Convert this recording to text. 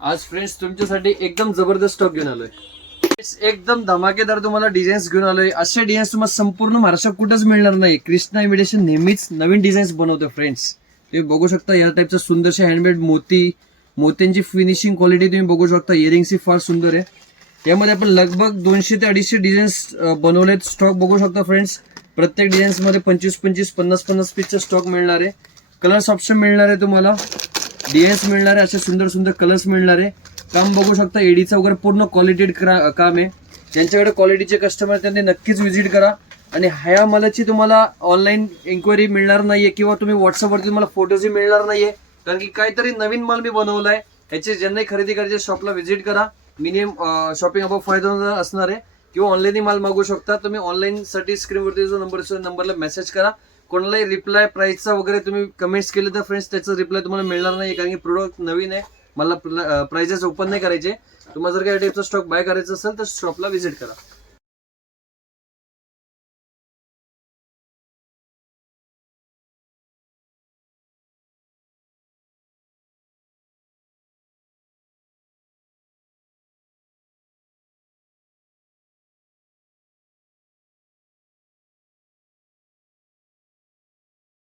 आज फ्रेंड्स तुमच्यासाठी एकदम जबरदस्त स्टॉक घेऊन आलोय. एकदम धमाकेदार तुम्हाला डिझाईन्स घेऊन आलोय. असे डिझाईन्स तुम्हाला संपूर्ण महाराष्ट्रात कुठंच मिळणार नाही. कृष्णा इमिटेशन नेहमीच नवीन डिझाईन्स बनवतो फ्रेंड्स. तुम्ही बघू शकता या टाईपचं सुंदरशे हँडमेड मोत्यांची फिनिशिंग क्वालिटी तुम्ही बघू शकता. इयरिंग्स फार सुंदर आहे. यामध्ये आपण लगभग 200 ते 250 डिझाईन्स बनवलेत. स्टॉक बघू शकता फ्रेंड्स. प्रत्येक डिझाईन्स मध्ये 25-25, 50-50 पीसचा स्टॉक मिळणार आहे. कलर्स ऑप्शन मिळणार आहे तुम्हाला. डिझाईन्स मिळणार आहे. असे सुंदर सुंदर कलर्स मिळणार आहे. काम बघू शकता. एडीचा वगैरे पूर्ण क्वालिटेड काम आहे. ज्यांच्याकडे क्वालिटीचे कस्टमर त्यांनी नक्कीच व्हिजिट करा. आणि ह्या मालाची तुम्हाला ऑनलाईन इन्क्वायरी मिळणार नाहीये किंवा तुम्ही व्हॉट्सअपवरती तुम्हाला फोटोजही मिळणार नाहीये. कारण की काहीतरी नवीन माल मी बनवलाय. ह्याचे ज्यांनाही खरेदी करायचे शॉपला व्हिजिट करा. मिनिमम शॉपिंग अबाव 5000 असणार आहे. किंवा ऑनलाईनही माल मागू शकता तुम्ही. ऑनलाईन साठी स्क्रीनवरती जो नंबरला मेसेज करा. कोणालाही रिप्लाय प्राइसचा वगैरे तुम्ही कमेंट्स केले तर फ्रेंड्स त्याचा रिप्लाय तुम्हाला मिळणार नाही. कारण की प्रोडक्ट नवीन आहे. मला प्राइजेस ओपन नाही करायचे. तुम्हाला जर काही टाईपचा स्टॉक बाय करायचा असेल तर शॉपला व्हिजिट करा.